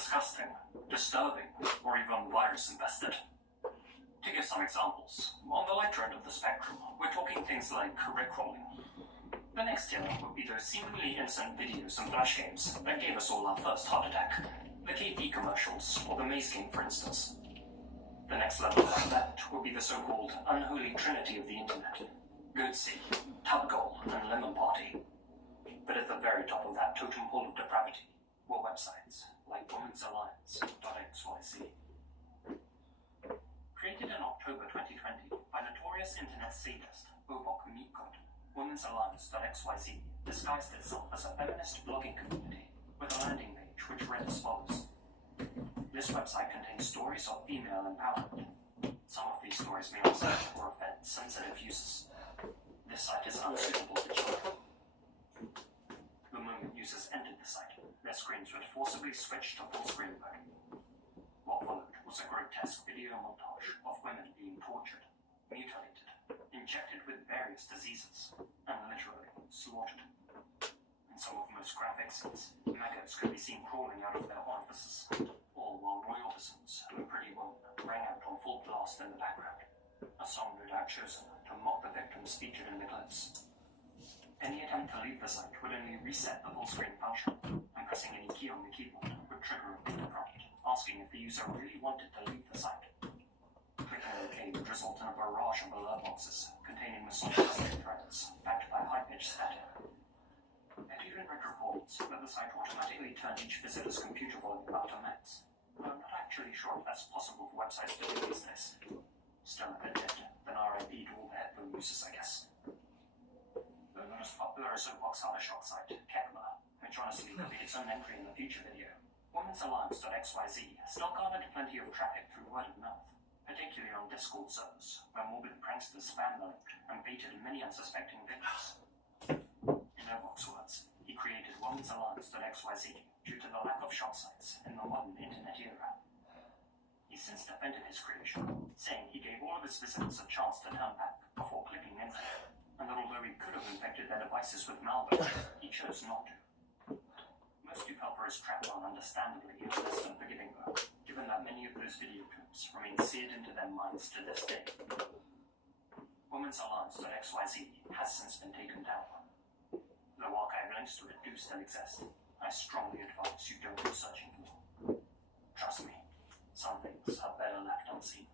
disgusting, disturbing, or even virus-infested. To give some examples, on the lighter end of the spectrum, we're talking things like rickrolling. The next tier would be those seemingly innocent videos and flash games that gave us all our first heart attack, the KP commercials, or the maze game for instance. The next level of that would be the so-called unholy trinity of the internet, Goodsea, Tubgoal, and Lemon Party. But at the very top of that totem pole of depravity were websites like womensalliance.xyz. Created in October 2020 by notorious internet sadist Bobok Meatcod, womensalliance.xyz disguised itself as a feminist blogging community with a landing page which read as follows. This website contains stories of female empowerment. Some of these stories may upset or offend sensitive users. This site is unsuitable for children. The moment users entered the site, their screens would forcibly switch to full screen mode. What followed was a grotesque video montage of women being tortured, mutilated, injected with various diseases, and literally slaughtered. In some of the most graphic scenes, maggots could be seen crawling out of their orifices, all while royal whistles and Pretty Woman rang out on full blast in the background, a song no doubt chosen to mock the victims featured in the clips. Any attempt to leave the site would only reset the full screen function, and pressing any key on the keyboard would trigger a pin prompt asking if the user really wanted to leave the site. Clicking OK would result in a barrage of alert boxes containing misogynistic threats backed by high-pitched static. It even read reports that the site automatically turned each visitor's computer volume up to max. I'm not actually sure if that's possible for websites to do these days. Still, if it did, then RIP to all the headphone users, I guess. The most popular soapbox Aftershock site, Kekma, which honestly could be its own entry in the future video, womensalliance.xyz still garnered plenty of traffic through word of mouth, particularly on Discord servers, where morbid pranksters spammed the link and baited many unsuspecting victims. In Ovok's words, he created womensalliance.xyz due to the lack of shop sites in the modern internet era. He's since defended his creation, saying he gave all of his visitors a chance to turn back before clicking enter, and that although he could have infected their devices with malware, he chose not to. Most who fell for his trap are understandably less than forgiving though, given that many of those video clips remain seared into their minds to this day. womensalliance.xyz has since been taken down. Though archive links to it do still exist, I strongly advise you don't go searching for them. Trust me, some things are better left unseen.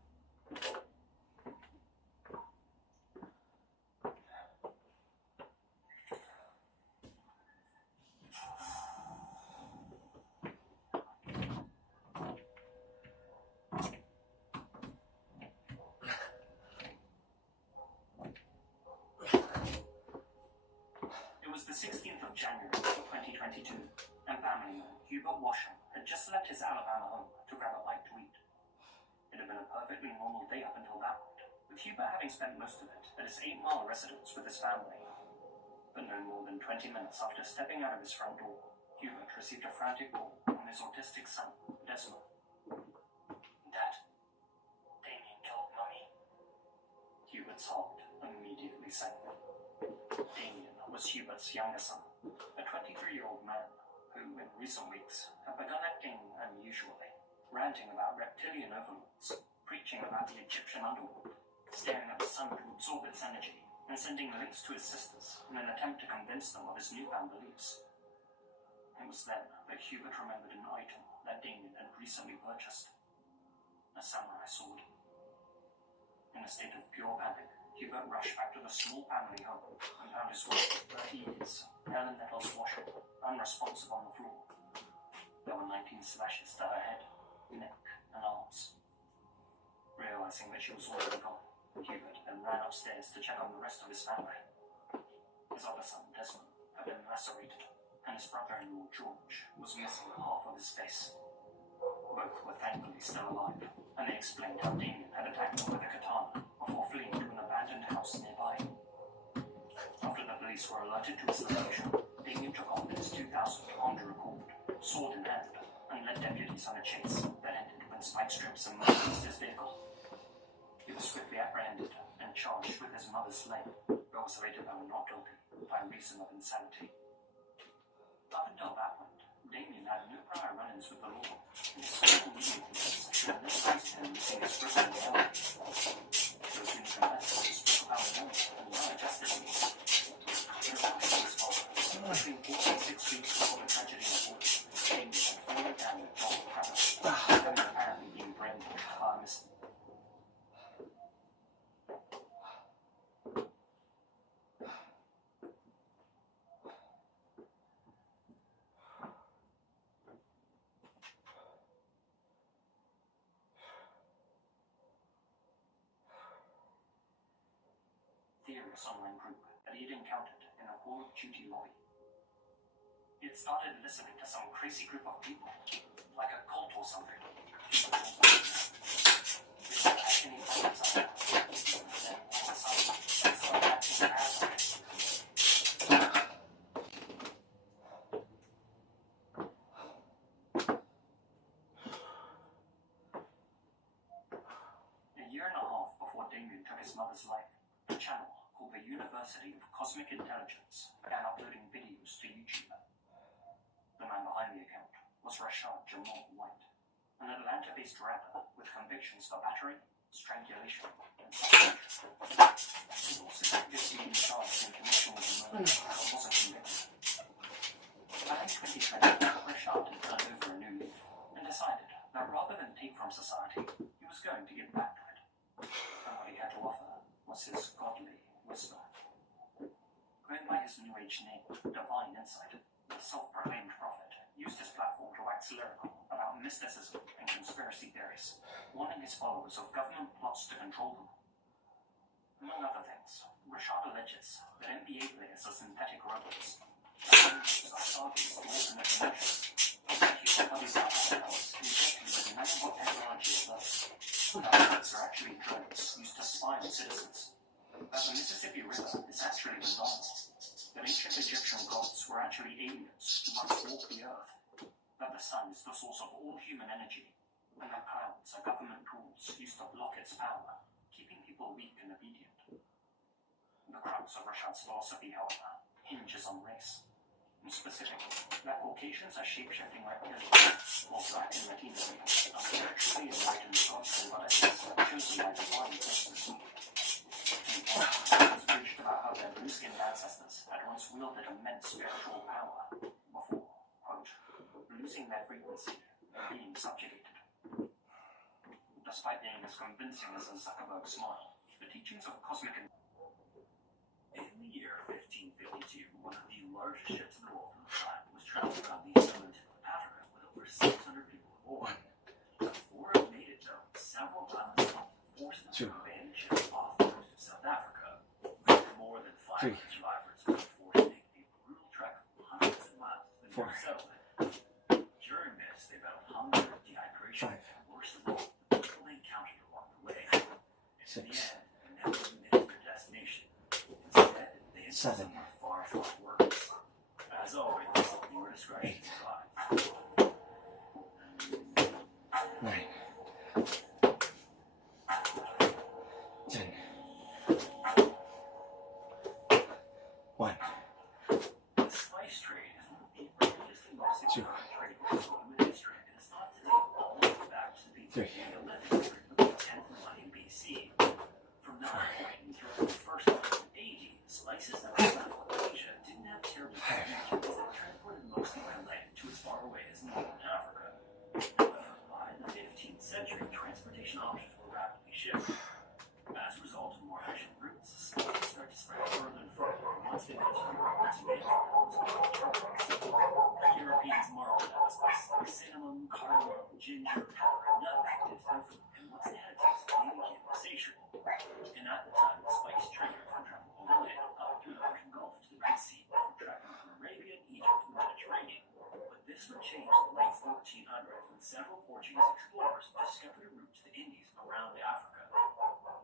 It was the 16th of January 2022, and family man Hubert Washam had just left his Alabama home to grab a bite to eat. It had been a perfectly normal day up until that point, with Hubert having spent most of it at his 8-mile residence with his family. But no more than 20 minutes after stepping out of his front door, Hubert received a frantic call from his autistic son, Desmond. Dad, Damien killed Mummy. Hubert's heart immediately sank. Damien was Hubert's younger son, a 23-year-old man who, in recent weeks, had begun acting unusually, ranting about reptilian overlords, preaching about the Egyptian underworld, staring at the sun to absorb its energy, and sending links to his sisters in an attempt to convince them of his newfound beliefs. It was then that Hubert remembered an item that Damien had recently purchased, a samurai sword. In a state of pure panic, Hubert rushed back to the small family home and found his wife of 30 years, Helen Nettles Washam, unresponsive on the floor. There were 19 slashes to her head, neck, and arms. Realizing that she was already gone, Hubert then ran upstairs to check on the rest of his family. His other son, Desmond, had been lacerated, and his brother-in-law, George, was missing half of his face. Both were thankfully still alive, and they explained how Damien had attacked them with a katana before fleeing to an abandoned house nearby. After the police were alerted to his location, Damien took off in his 2000 Honda Accord, sword in hand, and led deputies on a chase that ended when spike strips immobilized his vehicle. He was swiftly apprehended and charged with his mother's slaying, but was later found not guilty by reason of insanity. Up until that point, Damien had no prior run-ins with the law, mysterious online group that he had encountered in a Call of Duty lobby. He had started listening to some crazy group of people, like a cult or something. They weren't actually friends out there. Then all of a sudden, they started acting paranoid. A year and a half before Damien took his mother's life, a channel called the University of Cosmic Intelligence began uploading videos to YouTube. The man behind the account was Rashad Jamal White, an Atlanta-based rapper with convictions for battery, strangulation, and suffocation. He also previously been charged in connection with a murder but wasn't convicted. By late 2020, Rashad had turned over a new leaf and decided that rather than take from society, he was going to give back to it. And what he had to offer was his godly whisper. Going by his New Age name, Divine Insight, the self-proclaimed prophet used his platform to wax lyrical about mysticism and conspiracy theories, warning his followers of government plots to control them. Among other things, Rashad alleges that NBA players are synthetic robots, that robots are targets to alternate dimensions, that human bodies are cells injected with nanobot technology at birth, that robots are actually drones used to spy on citizens, that the Mississippi River is actually the Nile, that ancient Egyptian gods were actually aliens who once walked the earth, that the sun is the source of all human energy, and that clouds are government tools used to block its power, keeping people weak and obedient. The crux of Rashad's philosophy, however, hinges on race. Specifically, that Caucasians are shape-shifting reptilians, while black and Latino people are spiritually enlightened gods and goddesses chosen by divine forces. He was preached about how their blue-skinned ancestors had once wielded immense spiritual power before, quote, losing their frequency and being subjugated. Despite being as convincing as a Zuckerberg smile, the teachings of cosmic... In the year 1552, one of the largest ships in the world at the time was traveling around the southern tip of Africa with over 600 people aboard. Before it made it, though, several violent storms forced them to abandon ship off the coast of South Africa. More than 500 survivors were forced to make the brutal trek of hundreds of miles to the new settlement. During this, they battled hunger, dehydration, and worst of all, the people they encountered along the way. In the end, they never made their destination. Instead, they ended somewhere far, far worse. As always, your discretion is advised. 9, 10, 1, The spice trade is one of the earliest and most important trade routes in human history, and is thought to date all the way back to the 1100s of the 10th millennium BC. From that point and through the first 180, spices that were left in Asia didn't have terribly good because they were transported mostly by land to as far away as northern Africa. However, by the 15th century, transportation options were rapidly shifting. As a result of more efficient routes, spices started to spread further and further. Once they got to Europe, to make Europeans marveled at spices like cinnamon, cardamom, ginger, pepper, and nutmeg into their food, and once they had a taste, they became insatiable. And at the time, the spice traders would travel overland up through the Persian Gulf to the Red Sea before traveling from Arabia, Egypt, and the Mediterranean. But this would change in the late 1400s when several Portuguese explorers discovered a route to the Indies around Africa.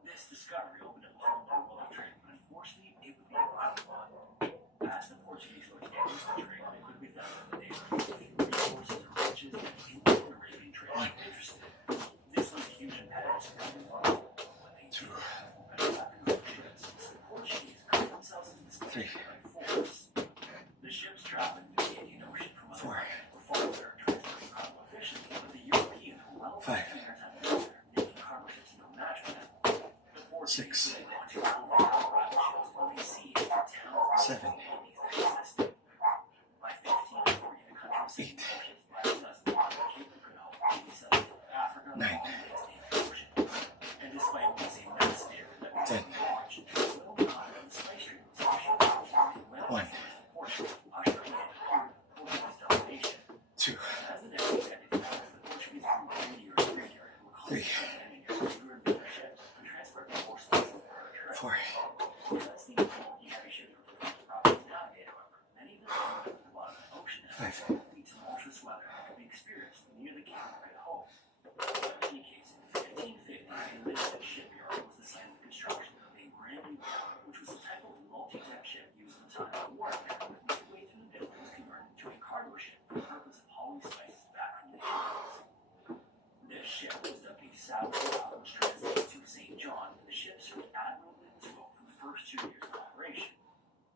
This discovery opened up a whole new world of trade, but unfortunately, it would be a violent one. As the Portuguese looked to introduce the trade, they quickly found that they were few resources or riches that Indian and Arabian traders were interested in. This was a huge impediment to their involvement. When they did, better weapons and ships, the Portuguese cut themselves into the spice trade by force. The ships traveling through the Indian Ocean from other countries were far better at transporting cargo efficiently, but the Europeans were well prepared to have been there, making cargo ships no match for them. The Portuguese really wanted to overpower rival ships when they seized the towns and colonies that existed. By 1540, the country was sending warships by the dozen to Cape of Good Hope, and we settled Africa all the way to the Indian Ocean. And despite losing massive area that was in March, little time in the spice trade was efficient, and well first Portugal ushered in a period of Portuguese domination. As the decade ended, the Portuguese grew greedier and greedier, and were constantly engineering bigger and bigger ships to transport more spices and furniture. Because the Sao Joao, which translates to St. John, and the ship served admirably in this boat for the first 2 years of operation.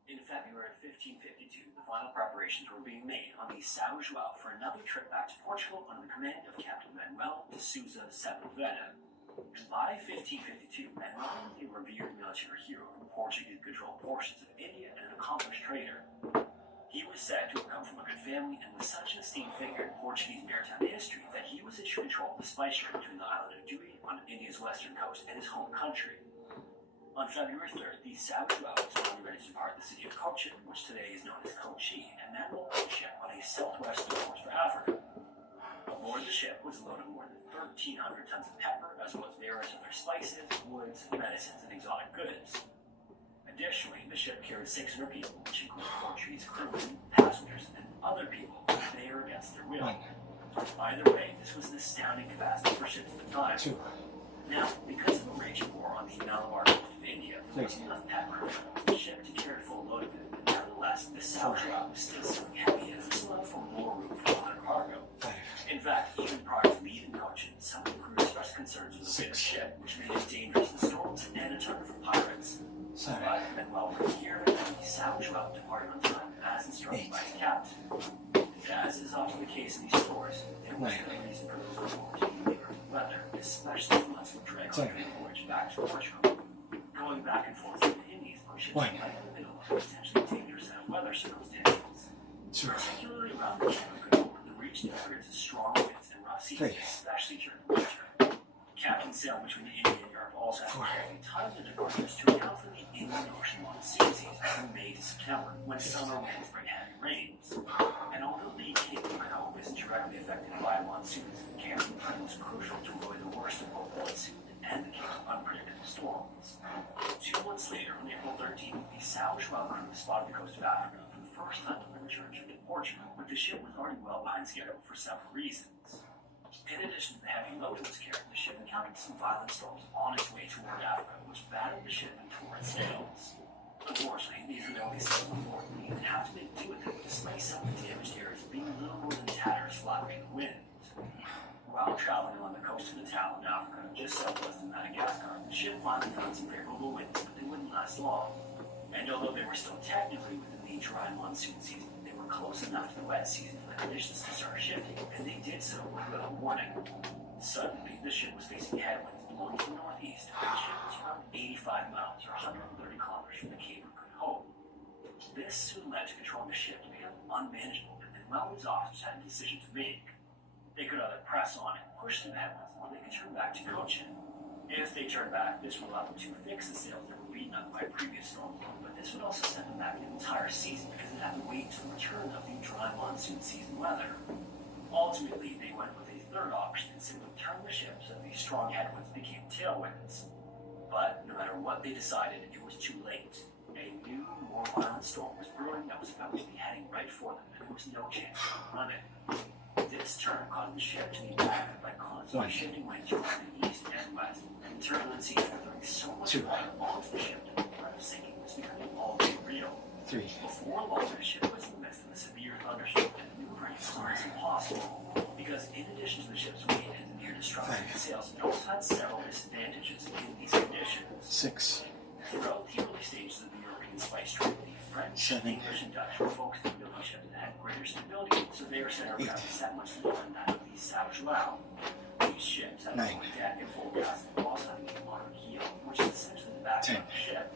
In February 1552, the final preparations were being made on the Sao Joao for another trip back to Portugal under the command of Captain Manuel de Souza Sepulveda. And by 1552, Manuel was a revered military hero in Portuguese-controlled portions of India and an accomplished trader. He was said to have come from a good family and was such an esteemed figure in Portuguese maritime history that he was issued control of the spice trade between the island of Dui on India's western coast and his home country. On February 3rd, the Sao Joao was finally ready to depart the city of Cochin, which today is known as Kochi, and Manuel put the ship on a southwestern course for Africa. Aboard the ship was a load of more than 1,300 tons of pepper, as well as various other spices, woods, medicines, and exotic goods. Additionally, the ship carried 600 people, which included Portuguese crewmen, passengers, and other people who were there against their will. Either way, this was an astounding capacity for ships at the time. Now, because of the raging war on the Malabar coast of India, there wasn't enough pepper for the ship to carry a full load of it. But nevertheless, the Sao Joao was still so heavy and this allowed for more room for other cargo. In fact, even prior to leaving Cochin, some of the crew expressed concerns with the weight of the ship, which made it dangerous in storms and a target for pirates. But Manuel would hear of it, and the Sao Joao departed on time as instructed by his captain. As is often the case in these stories, there was no reason for those on board to be leader of the weather, especially if months would drag on during the voyage back to Portugal. Going back and forth through the Indies, push ships right in the middle of potentially dangerous set of weather circumstances. Particularly around the Cape of Good Hope, the region experienced strong winds and rough seas, especially during winter. Captains sailing between India and Europe also had to carefully time their departures to account for the Indian Ocean monsoon season from May to September, when summer winds bring heavy rains. And although the Cape of Good Hope isn't directly affected by monsoons, careful planning was crucial to avoid the worst of both monsoon and the Cape's unpredictable storms. 2 months later, on April 13th, the Sao Joao crew spotted the coast of Africa for the first time on their return trip to Portugal, but the ship was already well behind schedule for several reasons. In addition to the heavy load it was carrying, the ship encountered some violent storms on its way toward Africa, which battered the ship and tore its sails. Unfortunately, these are the only sails on board, and we even have to make do with them, despite some of the damaged areas being little more than tatters flapping in the wind. While traveling along the coast of Natal in Africa, just southwest of Madagascar, the ship finally found some favorable winds, but they wouldn't last long. And although they were still technically within the dry monsoon season, they were close enough to the wet season for the conditions to start shifting, and they did so with little warning. Suddenly, the ship was facing headwinds blowing to the northeast, and the ship was around 85 miles or 130 kilometers from the Cape of Good Hope. This soon led to controlling the ship to become unmanageable, and Manuel's officers had a decision to make. They could either press on and push through the headwinds, or they could turn back to Cochin. If they turned back, this would allow them to fix the sails that were beaten up by previous storms, but this would also send them back an entire season because they'd have to wait until the return of the dry monsoon season weather. Ultimately, they went with a third option and simply turned the ship so that these strong headwinds became tailwinds. But no matter what they decided, it was too late. A new, more violent storm was brewing that was about to be heading right for them, and there was no chance of running. This turn caused the ship to be battered by constantly shifting winds from the east and west, and turbulent seas were throwing so much water onto the ship that the threat of sinking was becoming all too real. Before long, the ship was in the midst of a severe thunderstorm, and maneuvering was almost impossible, because in addition to the ship's weight and the near destruction of the sails, it also had several disadvantages in these conditions. Throughout the early stages of the European spice trade, the French, English, and Dutch were focused on building ships that had greater stability, so they were set around set much lower than that of the Sao Joao. These ships had a lower deck and full gas, and also had a modern keel, which is essentially the back of the ship.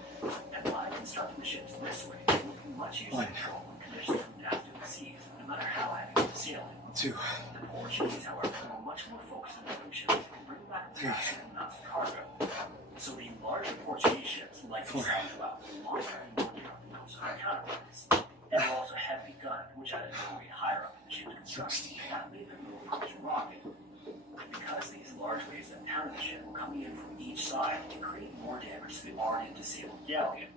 And by constructing the ships this way, they would be much easier to control when conditions were nasty in the seas, no matter how heavy the sailing. The Portuguese, however, were much more focused on building ships that could bring back massive amounts of cargo. So the larger Portuguese ships, like the Sao Joao, were longer and more durable than those of their counterparts. They were also heavily gunned, which added more weight higher up in the ship's construction, and that made them more approach rocket. Because these large waves that pounded the ship were coming in from each side, it created more damage to the already disabled galleon.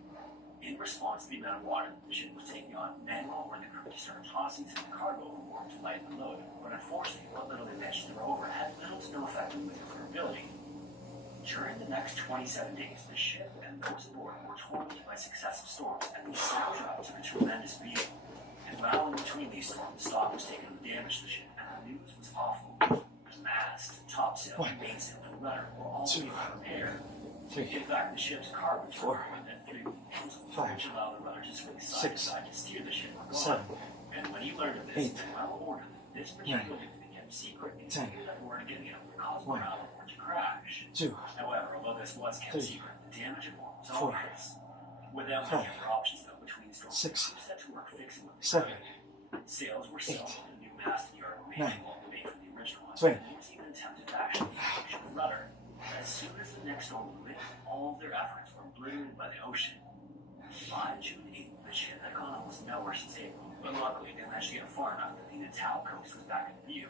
In response to the amount of water the ship was taking on, Manuel ordered the crew to start tossing some cargo overboard to lighten the load, but unfortunately, what little they managed to throw over had little to no effect on maneuverability. During the next 27 days, the ship and those aboard were tormented by successive storms, and the Sao Joao took a tremendous beating. And while in between these storms, stock was taken on the damage to the ship, and the news was awful. The mast, topsail, mainsail, and rudder were already repaired. 3, In fact, the ship's cargo was 4, at 3 wheels, 5, which allowed the rudder to swing side to 6, side to steer the ship on. 7, And when he learned of this, 8, Manuel ordered that this particular unit be kept secret and 10, figured that word getting out would cause 1, morale or to crash. 2, However, although this was kept 3, secret, the damage it was 4, obvious. Without 5, many other options though between storms, 6, crew set to work fixing what they 7, could. Sails were sewn, 8, and a new mast and yard were made 9, along the way from the original ones. 20. And there was even an attempt to fashion the function of rudder. As soon as the next storm blew in, all of their efforts were obliterated by the ocean. 5 June 8th, the ship had gone almost nowhere since April, but luckily they managed to get far enough that the Natal coast was back in view.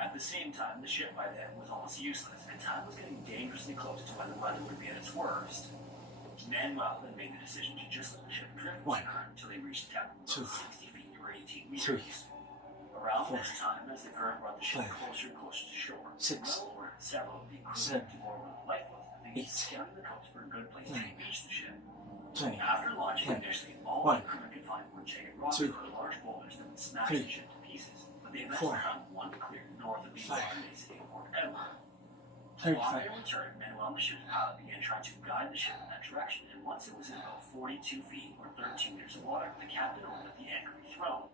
At the same time, the ship by then was almost useless, and time was getting dangerously close to when the weather would be at its worst. Manuel then made the decision to just let the ship drift with the current until they reached a depth of 60 feet or 18 meters. Around this time, as the current brought the ship closer and closer to shore, Manuel ordered several of the crew to board one of the lifeboats and begin scouting the coast for a good place to reach the ship. After launching initially, all the crewmen could find were jagged rocks or large boulders that would smash the ship to pieces, but they eventually found one clear north of the modern-day city of Port Edward. While they returned, Manuel, the ship's pilot, began trying to guide the ship in that direction, and once it was in about 42 feet or 13 meters of water, the captain ordered that the anchor be thrown.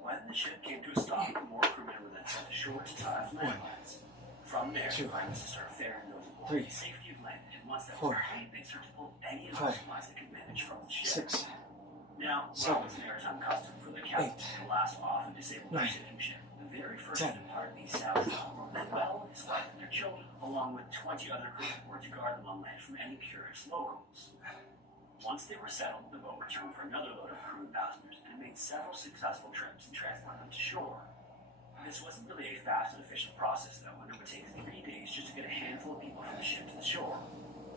When the ship came to a stop, more crewmen were then sent ashore to tie off landlines. From there, the plan was to start ferrying those aboard to the safety of land, and once that was complete, they started to pull any of the supplies they could manage from the ship. 6, Now, it was maritime custom for the captain to last off and disable their sinking ship. The very first to depart these south were Manuel, his wife, and their children, along with 20 other crewmen who were to guard them on land from any curious locals. Once they were settled, the boat returned for another load of crew and passengers and made several successful trips and transported them to shore. This wasn't really a fast and efficient process, though, and it would take 3 days just to get a handful of people from the ship to the shore.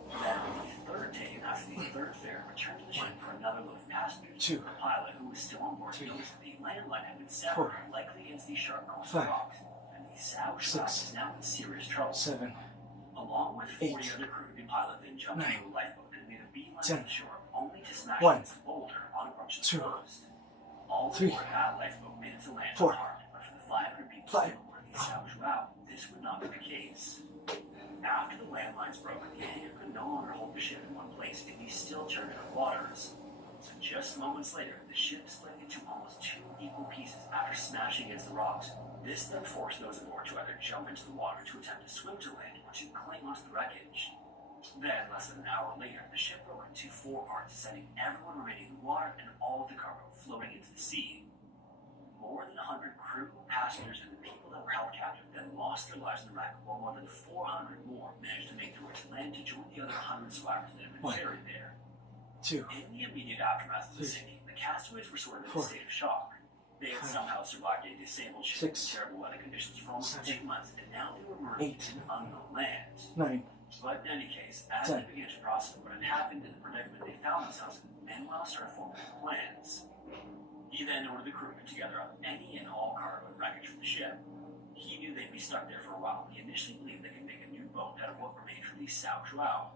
Then, on the third day, and after the third fare, returned to the ship for another load of passengers. The pilot, who was still on board, noticed that the landline had been severed, likely against these sharp coastal rocks, and the South Shore was now in serious trouble. 7, Along with 40 other crew, the pilot then jumped into a lifeboat and made a beeline to the shore, only to smash against a boulder on approach to the coast. All aboard that lifeboat made it to land unharmed, but for the 500 people still on board the South Shore, this would not be the case. After the landlines broke, the anchor could no longer hold the ship in one place in these still turbulent waters. So just moments later, the ship split into almost 2 equal pieces after smashing against the rocks. This then forced those aboard to either jump into the water to attempt to swim to land or to cling onto the wreckage. Then, less than an hour later, the ship broke into 4 parts, sending everyone remaining in the water and all of the cargo floating into the sea. More than 100 crew, passengers, and the people that were held captive then lost their lives in the wreck, while more than 400 more managed to make their way to land to join the other 100 survivors that had been buried there. 2, In the immediate aftermath of the sinking, the castaways were sort of in a state of shock. They had somehow survived a disabled ship with terrible weather conditions for almost 2 months, and now they were marooned in unknown lands. 9, But in any case, as they began to process what had happened in the predicament they found themselves in, Manuel started forming plans. He then ordered the crewmen to gather up any and all cargo and wreckage from the ship. He knew they'd be stuck there for a while. He initially believed they could make a new boat out of what remained from the Sao Joao.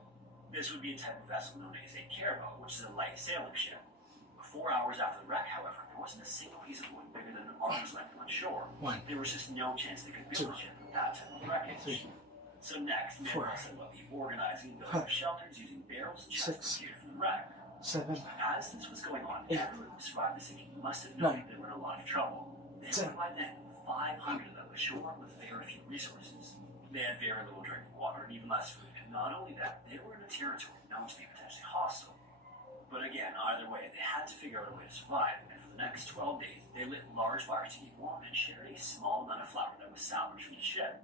This would be a type of vessel known as a cargo, which is a light sailing ship. 4 hours after the wreck, however, there wasn't a single piece of wood bigger than an arm's length on shore. There was just no chance they could build a ship with that type of wreckage. So next, Manuel set about the organizing and building of shelters using barrels and chests from the wreck. 7, As this was going on, everyone who survived the sinking must have known that they were in a lot of trouble. They were by then 500 of them ashore with very few resources. They had very little drinking water and even less food, and not only that, they were in a territory known to be potentially hostile. But again, either way, they had to figure out a way to survive, and for the next 12 days, they lit large fires to keep warm and shared a small amount of flour that was salvaged from the ship.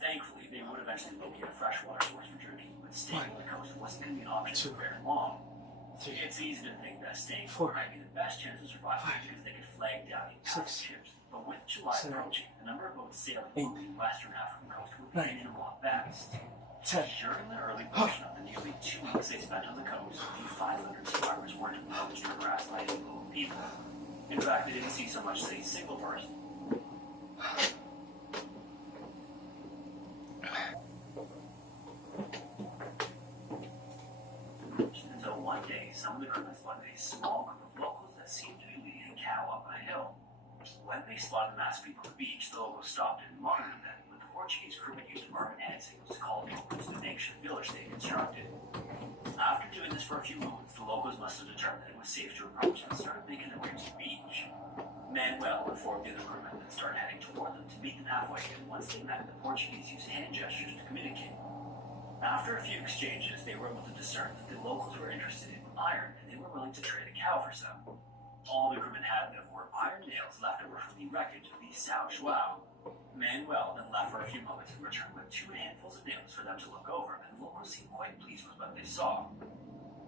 Thankfully, they would eventually locate a freshwater source for drinking, but staying on the coast wasn't going to be an option for very long. It's easy to think that staying put might be the best chance of survival because they could flag down the ships. But with July approaching, the number of boats sailing along the western African coast would be minimal at best. During the early portion of the nearly 2 weeks they spent on the coast, the 500 survivors weren't acknowledged to harass by any local people. In fact, they didn't see so much as a single person. Until one day, some of the crewmen spotted a small group of locals that seemed to be leading a cow up on a hill. When they spotted mass people on the beach, the locals stopped and monitored them, but the Portuguese crewmen used Marvin hand signals to call village they had constructed. After doing this for a few moments, the locals must have determined that it was safe to approach and started making their way to the beach. Manuel and four of the other crewmen then started heading toward them to meet them halfway, and once they met, the Portuguese used hand gestures to communicate. After a few exchanges, they were able to discern that the locals were interested in iron, and they were willing to trade a cow for some. All the crewmen had them were iron nails left over from the wreckage of the Sao Joao. Manuel then left for a few moments and returned with 2 handfuls of nails for them to look over, and the locals seemed quite pleased with what they saw.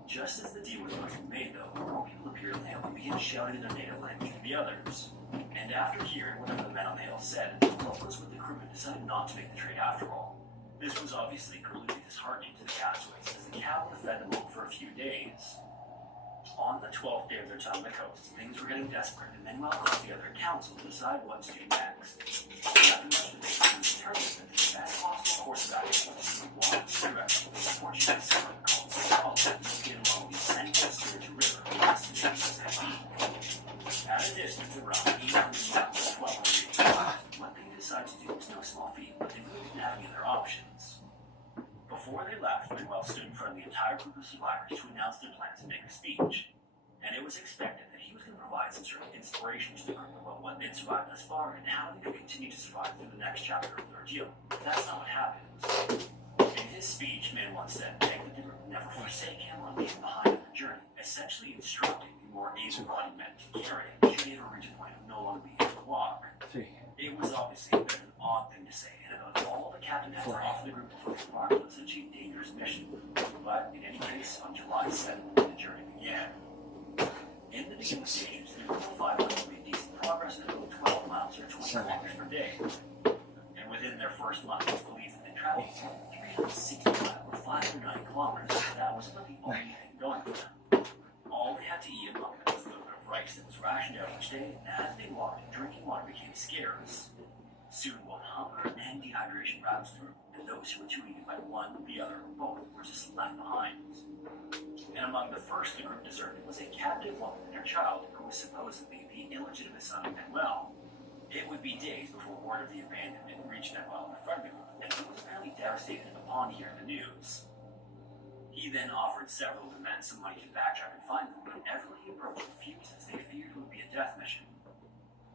Just as the deal was about to be made, though, more people appeared on the hill and began shouting in their native language to the others. And after hearing whatever the men on the hill said, the locals with the crewmen decided not to make the trade after all. This was obviously grueling disheartening to the castaways, as the cow would have fed them all for a few days. On the 12th day of their time on the coast, things were getting desperate, and Manuel got together a council to decide what to do next. After much debate, it was determined that the best possible course of action was to walk in the direction of the Portuguese settlement called Sao, located along the Santos River, estimated as a at a distance of around 800 miles, 1,200 miles. What they decided to do was no small feat, but they really didn't have any other options. Before they left, Manuel stood in front of the entire group of survivors to announce their plans and make a speech. And it was expected that he was going to provide some sort of inspiration to the group about what they'd survived thus far and how they could continue to survive through the next chapter of their ordeal. But that's not what happened. In his speech, Manuel said, begged that the group never forsake him or leave him behind on the journey, essentially instructing the more able-bodied men to carry him should he ever reach a point of no longer being able to walk. 3, It was obviously a bit of an odd thing to say, and about all the captain had to offer the group before they embarked on such a dangerous mission. But in any case, on July 7th, the journey began. In the beginning stages, the group of 5 made decent progress at about 12 miles or 20 kilometers per day. And within their first month, it was believed that they traveled 365 or 509 kilometers. That was about the only thing going for them. All they had to eat among them was a little bit of rice that was rationed out each day, and as they walked, drinking water became scarce. Soon both hunger and dehydration ravaged through, and those who were too eaten by one, the other, or both were just left behind. And among the first the group deserted was a captive woman and her child, who was supposedly the illegitimate son of Manuel. It would be days before word of the abandonment reached Manuel in front of the group, and he was apparently devastated upon hearing the news. He then offered several of the men some money to backtrack and find them, but whenever he approached, refused as they feared it would be a death mission.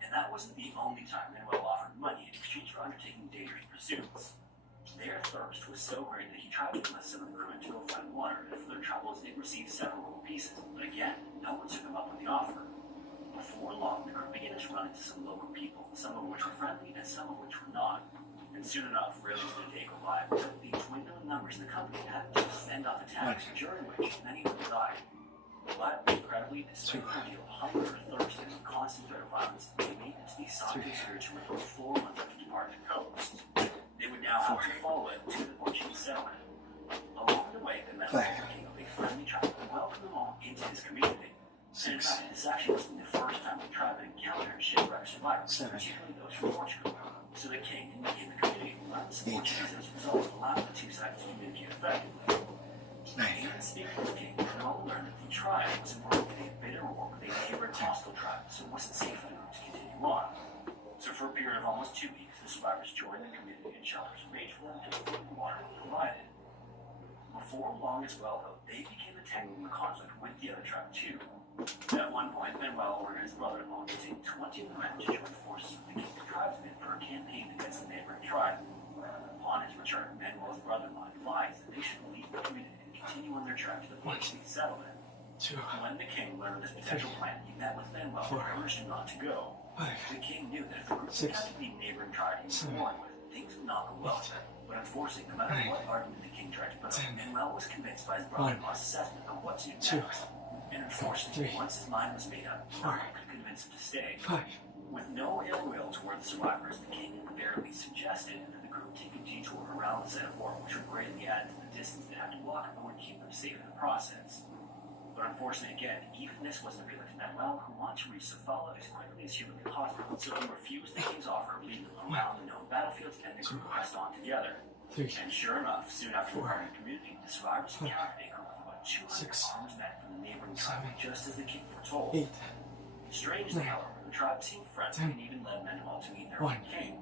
And that wasn't the only time Manuel offered money in exchange for undertaking dangerous pursuits. Their thirst was so great that he tried to enlist some of the crewmen to go find water, and for their troubles they received several gold pieces, but again, no one took him up on the offer. Before long, the group began to run into some local people, some of which were friendly and some of which were not. And soon enough, rarely did a day go by without the dwindling numbers in the company having to fend off attacks, during which many of them died. But incredibly, despite the ordeal, hunger, thirst, and the constant threat of violence, they made it to the Santos River for 4 months after departing the coast. They would now have to follow it to the Portuguese settlement. Along the way, the men were thinking of a friendly tribe and welcomed them all into his community. And in fact, this actually wasn't the first time the tribe had encountered shipwrecked survivors, particularly those from Portugal. So the king and many in the community learned the Portuguese as a result, allowing the two sides to communicate effectively. Even speaking of the king, Manuel learned that the tribe was involved in a bitter war with a neighboring hostile tribe, so it wasn't safe for them to continue on. So for a period of almost 2 weeks, the survivors joined the community in shelters made for them and food and water were provided. Before long as well, though, they became entangled in the conflict with the other tribe too. At one point, Manuel ordered his brother-in-law to take 20 men to join forces with the king's tribesmen for a campaign against the neighboring tribe. Upon his return, Manuel's brother-in-law advised that they should leave the community and continue on their trek to the Portuguese settlement. When the king learned of this potential plan, he met with Manuel and urged him not to go. The king knew that if the group had to be neighboring tribe he was warring with, things would not go well. But unfortunately, no matter what argument the king tried to put up, Manuel was convinced by his brother-in-law's assessment of what to do next. And unfortunately, once his mind was made up, no one could convince him to stay. With no ill will toward the survivors, the king invariably suggested that the group take a detour around the site of war, which would greatly add to the distance they had to walk and would keep them safe in the process. But unfortunately, again, even this wasn't appealing to Manuel, who wanted to reach Sofala as quickly as humanly possible, so he refused the king's offer of leading them around the known battlefields, and the group pressed on together. And sure enough, soon after departing the community, the survivors encountered a group of about 200 armed men from the neighboring tribe, just as the king foretold. Strangely, however, the tribe seemed friendly and even led Manuel to meet their own king.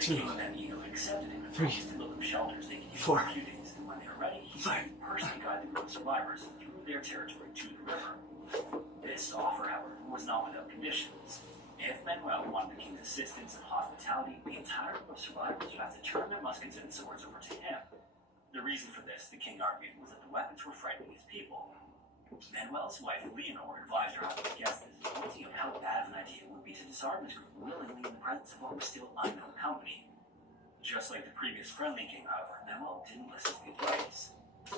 The king then eagerly accepted him and promised to build them shelters they could use for a few days, and when when they were ready, he would personally guide the group of survivors through their territory to the river. This offer, however, was not without conditions. If Manuel wanted the king's assistance and hospitality, the entire group of survivors would have to turn their muskets and swords over to him. The reason for this, the king argued, was that the weapons were frightening his people. Manuel's wife, Leonor, advised her how to guess this guilty of how bad of an idea it would be to disarm his group willingly in the presence of what was still unknown company. Just like the previous friendly king, however, Manuel didn't listen to the advice.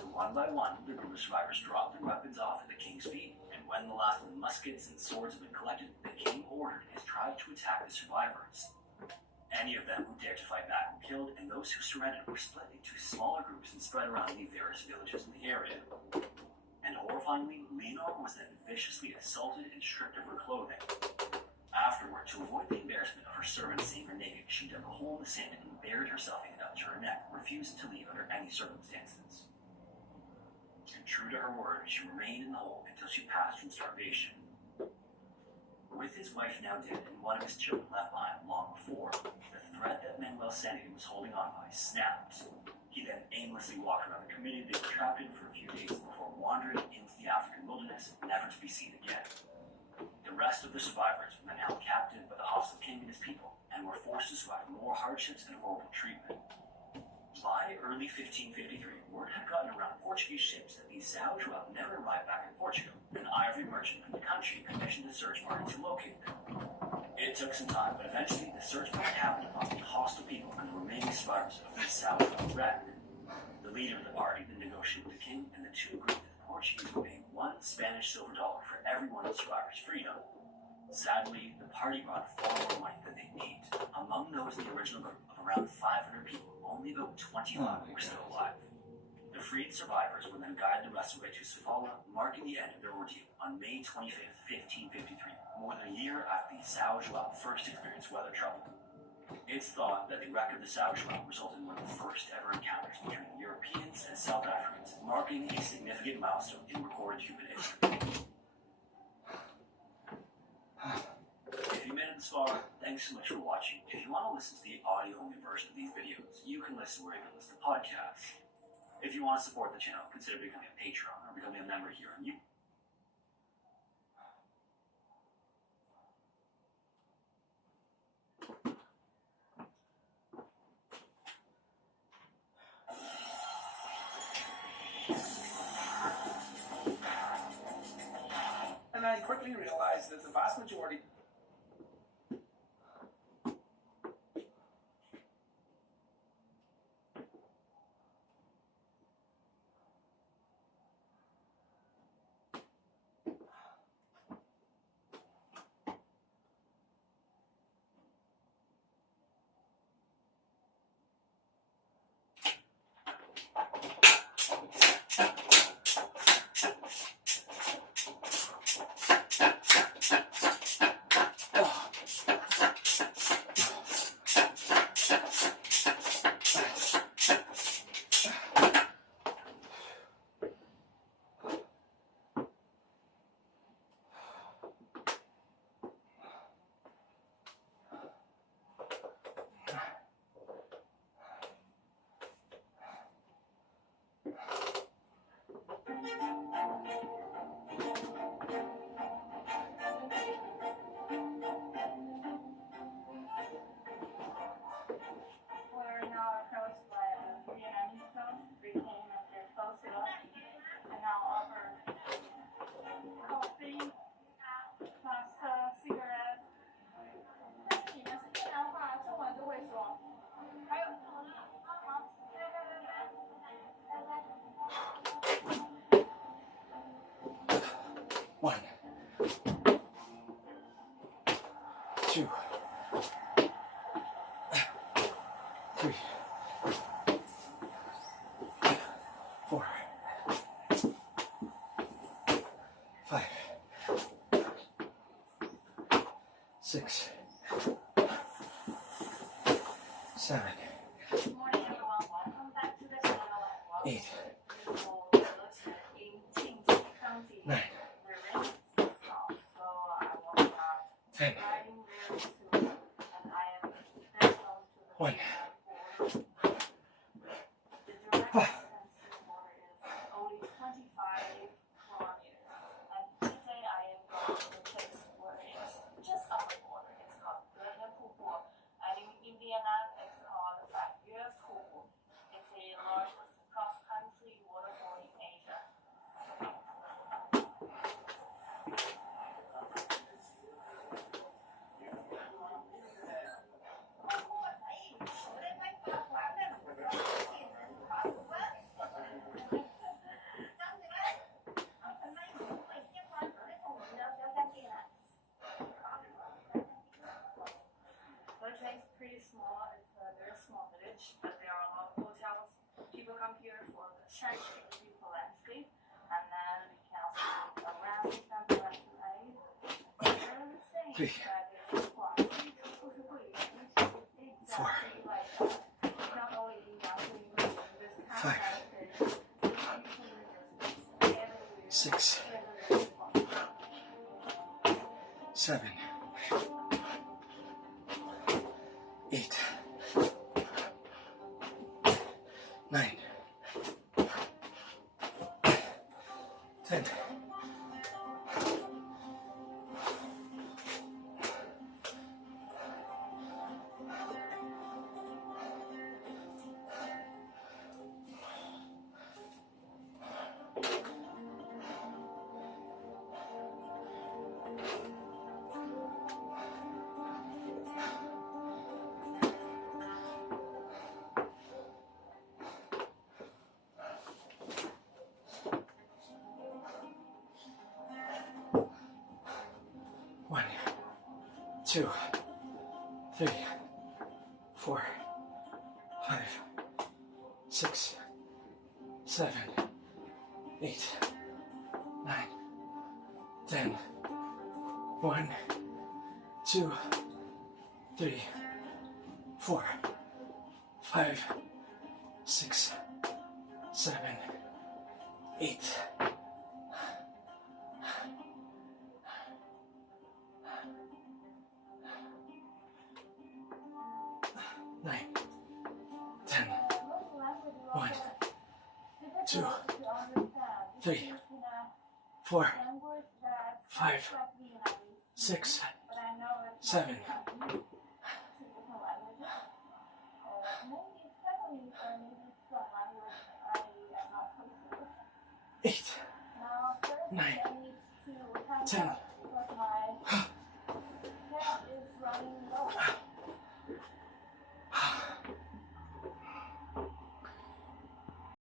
One by one, the group of survivors dropped their weapons off at the king's feet, and when the last of the muskets and swords had been collected, the king ordered his tribe to attack the survivors. Any of them who dared to fight back were killed, and those who surrendered were split into smaller groups and spread around the various villages in the area. And horrifyingly, Leonor was then viciously assaulted and stripped of her clothing. Afterward, to avoid the embarrassment of her servants seeing her naked, she dug a hole in the sand and buried herself in it up to her neck, refusing to leave under any circumstances. And true to her word, she remained in the hole until she passed from starvation. With his wife now dead and one of his children left behind long before, the thread that Manuel's sanity was holding on by snapped. He then aimlessly walked around the community they were trapped in for a few days before wandering into the African wilderness, never to be seen again. The rest of the survivors were then held captive by the hostile king and his people, and were forced to survive more hardships and horrible treatment. By early 1553, word had gotten around Portuguese ships that the São João never arrived back in Portugal. An ivory merchant from the country commissioned a search party to locate them. It took some time, but eventually the search party happened upon the hostile people and the remaining survivors of the São João wreck. The leader of the party then negotiated with the king, and the two agreed that the Portuguese would pay $1 Spanish silver for every one of the survivors' freedom. Sadly, the party brought far more money than they needed. Among those in the original group of around 500 people, only about 25 were still alive. The freed survivors would then guide the rest of the way to Sofala, marking the end of their ordeal on May 25th, 1553, more than a year after the São João first experienced weather trouble. It's thought that the wreck of the São João resulted in one of the first ever encounters between Europeans and South Africans, marking a significant milestone in recorded human history. If you made it this far, thanks so much for watching. If you want to listen to the audio-only version of these videos, you can listen where you can listen to podcasts. If you want to support the channel, consider becoming a patron or becoming a member here on YouTube. And I quickly realized that the vast majority One, two, three, four, five, six, seven, Good morning, everyone. Welcome back to the channel. eight, nine, 10, 1, here for the search for the beautiful landscape, and then we can also look around them left to right. They're the same, Three. but there's quality, 不是不一样，it's exactly like that. Not only in Yahoo English, this Five. concept is 6, 7, 8, 9, 10. One, 2, 3, 4, 5, 6, 7, 8, 9, 10. 1, 2, 3, 4, 5, 6, 7, 8. 9, 10, 1, 2, 3, 4, 5, 6, 7, 8.